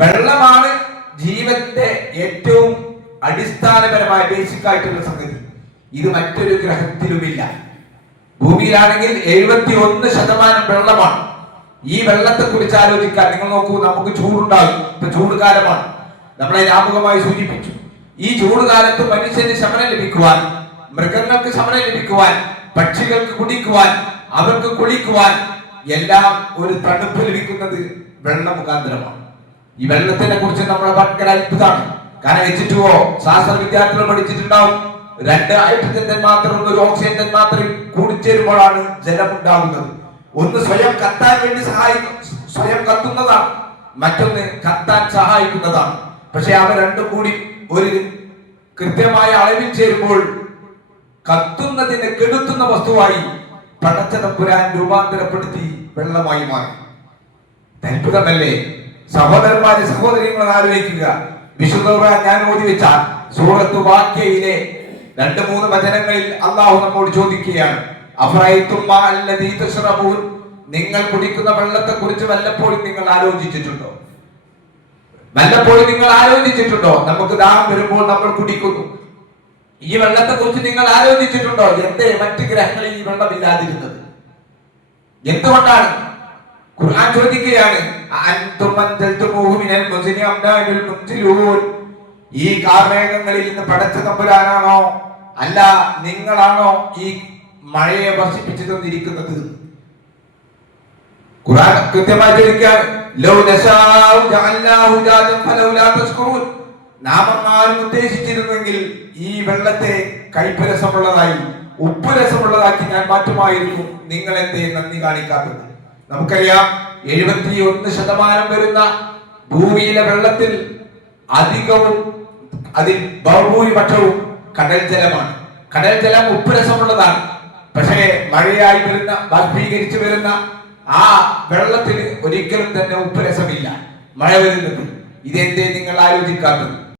വെള്ളമാണ് ജീവന്റെ ഏറ്റവും അടിസ്ഥാനപരമായ ബേസിക് ആയിട്ടുള്ള സംഗതി. ഇത് മറ്റൊരു ഗ്രഹത്തിലുമില്ല. ഭൂമിയിലാണെങ്കിൽ 71% വെള്ളമാണ്. ഈ വെള്ളത്തെ കുറിച്ച് ആലോചിക്കാൻ നിങ്ങൾ നോക്കൂ. നമുക്ക് ചൂടുണ്ടാകും. ഇപ്പൊ ചൂട് കാലമാണ്, നമ്മളെ വ്യാപകമായി സൂചിപ്പിച്ചു. ഈ ചൂട് കാലത്ത് മനുഷ്യന് ശമനം ലഭിക്കുവാൻ, മൃഗങ്ങൾക്ക് ശമനം ലഭിക്കുവാൻ, പക്ഷികൾക്ക് കുടിക്കുവാൻ, അവർക്ക് കുളിക്കുവാൻ എല്ലാം ഒരു തണുപ്പ് ലഭിക്കുന്നത് വെള്ള മുഖാന്തരമാണ്. ഈ വെള്ളത്തിനെ കുറിച്ച് നമ്മളെ ഭയങ്കര അത്ഭുതമാണ്. കാരണം H2O ശാസ്ത്ര വിദ്യാർത്ഥികൾ പഠിച്ചിട്ടുണ്ടാവും. 2 ഹൈഡ്രജൻ തന്മാത്രയും 1 ഓക്സിജൻ തന്മാത്രയും കൂടിച്ചേരുമ്പോഴാണ് ജലം ഉണ്ടാകുന്നത്. ഒന്ന് സ്വയം കത്താൻ വേണ്ടി സ്വയം കത്തുന്നതാണ്, മറ്റൊന്ന് കത്താൻ സഹായിക്കുന്നതാണ്. പക്ഷെ അവ രണ്ടും കൂടി ഒരു കൃത്യമായ അളവിൽ ചേരുമ്പോൾ കത്തുന്നതിനെ കെടുത്തുന്ന വസ്തുവായി പടച്ചതമ്പുരാൻ രൂപാന്തരപ്പെടുത്തി വെള്ളമായി മാറി. അത്ഭുതമല്ലേ സഹോദരന്മാരെ, സഹോദരികളെ ആലോചിക്കുക. വിശുദ്ധ ഖുർആൻ ഞാൻ ഓതി വെച്ച സൂറത്ത് വാഖിയയിലെ 2-3 വചനങ്ങളിൽ അല്ലാഹു നമ്മോട് ചോദിക്കുകയാണ്, അഫറൈതും മാ അല്ലദീ തശ്റബൂൻ, നിങ്ങൾ കുടിക്കുന്ന വെള്ളത്തെ കുറിച്ച് വല്ലപ്പോഴും നിങ്ങൾ ആലോചിച്ചിട്ടുണ്ടോ? വല്ലപ്പോഴും നിങ്ങൾ ആലോചിച്ചിട്ടുണ്ടോ? നമുക്ക് ദാഹം വരുമ്പോൾ നമ്മൾ കുടിക്കുന്നു. ഈ വെള്ളത്തെ കുറിച്ച് നിങ്ങൾ ആലോചിച്ചിട്ടുണ്ടോ? എന്തേ മറ്റ് ഗ്രഹങ്ങളിൽ ഈ വെള്ളമില്ലാതിരുന്നത്? എന്തുകൊണ്ടാണ്? ഖുർആൻ ചോദിക്കുകയാണ്, ഈ കാർമേഘങ്ങളിൽ നിന്ന് പടച്ച തമ്പുരാനാണോ അല്ല നിങ്ങളാണോ ഈ മഴയെ വർഷിപ്പിച്ചു തന്നിരിക്കുന്നത്? ഖുർആൻ കൃത്യമായി ചോദിക്കുകയാണ്, നാം ആരും ഉദ്ദേശിച്ചിരുന്നെങ്കിൽ ഈ വെള്ളത്തെ കൈപ്പരസമുള്ളതായി ഉപ്പുരസമുള്ളതാക്കി ഞാൻ മാറ്റുമായിരുന്നു. നിങ്ങൾ എന്തേ നന്ദി കാണിക്കാത്തത്? നമുക്കറിയാം 71% വരുന്ന ഭൂമിയിലെ വെള്ളത്തിൽ അധികവും അതിൽ ബഹുഭൂരിപക്ഷവും കടൽ ജലമാണ്. കടൽ ജലം ഉപ്പുരസമുള്ളതാണ്. പക്ഷേ മഴയായി വരുന്ന ബാഷ്പീകരിച്ചു വരുന്ന ആ വെള്ളത്തിന് ഒരിക്കലും തന്നെ ഉപ്പുരസമില്ല. മഴ വരുന്നത് ഇതെന്തേ നിങ്ങൾ ആലോചിക്കാത്തത്?